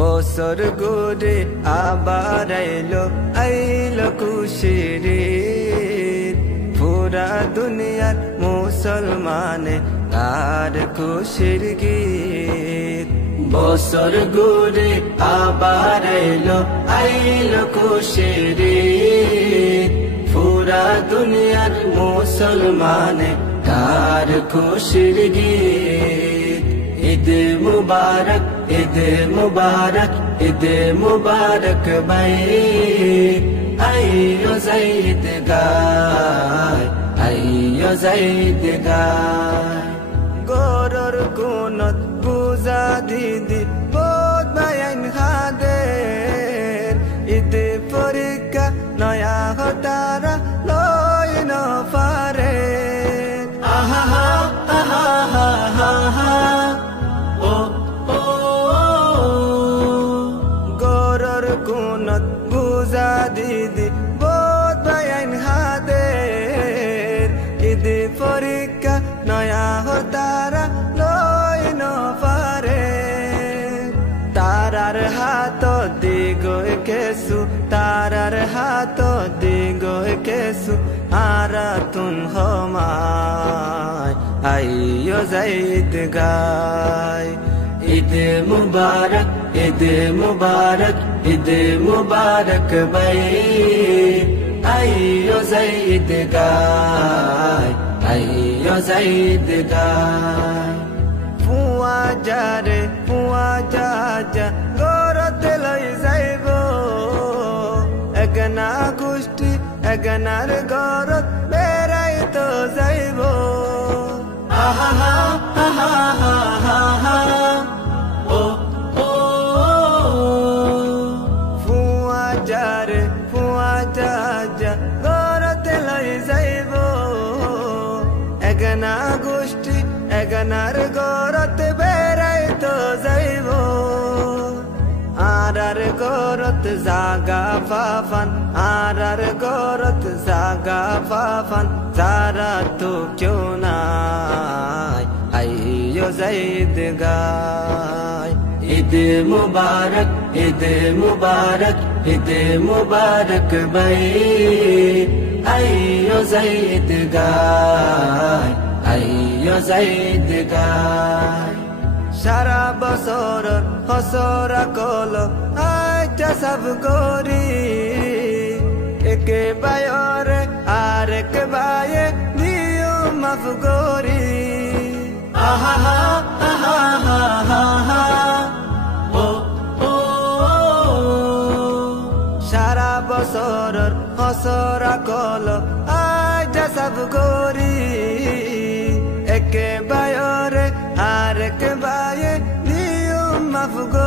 বছর ঘুরে আবার আইলো খুশির ঈদ। পুরা দুনিয়ার মুসলমানে তার খুশির গীত। বছর ঘুরে আবার আইলো খুশির ঈদ। পুরা দুনিয়ার মুসলমানে তার খুশির গীত। ঈদ মুবারক, ঈদ মুবারক, ঈদ মুবারক ভাই। আইয়ো যাইদ গায়, আইয়ো যাইদ গায়। গরর কোনত পূজা দিদি বোধ বায়ান খাদের। ঈদ পরীক্ষা নয়া হতারা লয় ন পারে। আহা হা আহা হা হা হা ও ও গরর কোনত পূজা দিদি বোধ বায়ান খাদের। ঈদ পরীক্ষা নয়া হতারা লয় ন পারে। তারার হাত দিগয় কেসু, তারার হাত দিগয় কেসু আরা তুন হমায়। আইয়ো যাইদ গায়। ঈদ মুবারক, ঈদ মুবারক, ঈদ মুবারক ভাই। আইয়ো যাইদ গায়, আইয়ো যাইদ গায়। ফুয়া যারে ফুয়া যা যা গরতে লই যাইব। এগনা গোষ্ঠী এগনার গরত বেড়াই তো যাইব। আহা হা আহা হা হা হা ও ও ফুয়া যারে ফুয়া যা যা গরতে লই যাইব। এগনা গোষ্ঠী এগনার গরত বেড়াই তো যাইব। আরার গরত জাগা ফাফান, আরার গরত জাগা ফাফান যারা তো কেউ নাই। আইয়ো যাইদ গায়। ঈদ মুবারক, ঈদ মুবারক, ঈদ মুবারক ভাই। আইয়ো যাইদ গায়, আইয়ো যাইদ গায়। সারা বছর হসরা কল আইটা সব গরি। একে বায়রে আর এক বায়ে দিও মাফ গরি। আহা হা আহা হা হা হা ও ও সারা বছর হসরা কল আইটা সব গরি। একে বায়রে আর এক বায়ে দিও মাফ গরি।